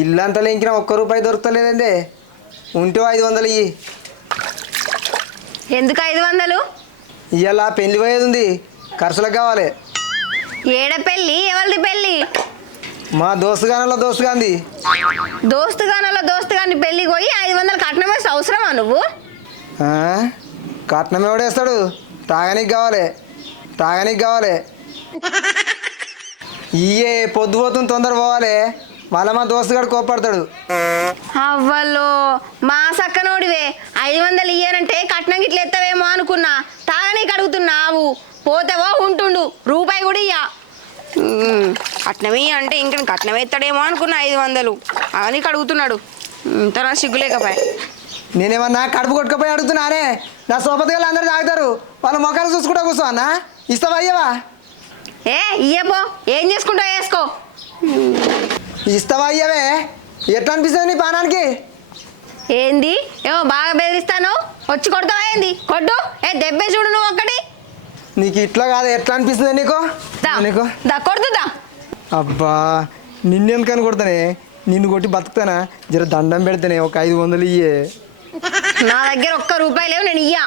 ఇల్లంతలో ఇంకిన ₹1 దొరుకుతలేదండి. ఉంటే 500 ఇయ్యి. ఎందుకు 500? ఇవాళ పెళ్లి పోయేది ఉంది, ఖర్చులకు కావాలి. ఏడ పెళ్ళి? ఎవరిది పెళ్ళి? మా దోస్తుగానంలో దోస్తుగాంది. దోస్తుగాని పెళ్ళికి పోయి 500 కట్నం వేస్తే అవసరమా నువ్వు? కట్నం ఎవడేస్తాడు? తాగనీకి కావాలి. ఇయ్యే పొద్దుపోతుంది, తొందర పోవాలి. మళ్ళీ మా దోస్తుగాడు కోప్పడతాడు. అవ్వలో మా సక్కనోడివే, 500 ఇయ్యానంటే కట్నం గిట్ల ఎత్తవేమో అనుకున్నా. తాగనీకి అడుగుతున్నావు, పోతావో ఉంటుండు, రూపాయి కూడా ఇయ్యా. కట్నమే అంటే ఇంక కట్నం ఎత్తాడేమో అనుకున్నా. 500 అవనీకి అడుగుతున్నాడు. ఇంత సిగ్గులేకపోయా. నేనేమన్నా కడుపు కొట్టుకపోయి అడుగుతున్నానే? నా సోపతిగా అందరూ తాగుతారు, వాళ్ళ మొక్కలు చూసుకుంటా కూర్చో అన్న. ఇస్తావా అయ్యవా? ఇయ్యపో, ఏం చేసుకుంటావు వేసుకో. ఇస్తావా అయ్యవే? ఎట్లా అనిపిస్తుంది నీ పానానికి? ఏంది ఏమో బాగా బెదిరిస్తాను, వచ్చి కొడతావా ఏంది? కొట్టు, దెబ్బే చూడు నువ్వు ఒక్కటి. నీకు ఇట్లా కాదు, ఎట్లా అనిపిస్తుంది నీకు? కొడుతుందా? అబ్బా, నిన్నెందుకని కొడతానే? నిన్ను కొట్టి బతుకుతానా? జర దండం పెడితేనే ఒక 500 ఇయ్యే. నా దగ్గర ₹1 లేవు, నేను ఇయ్యా.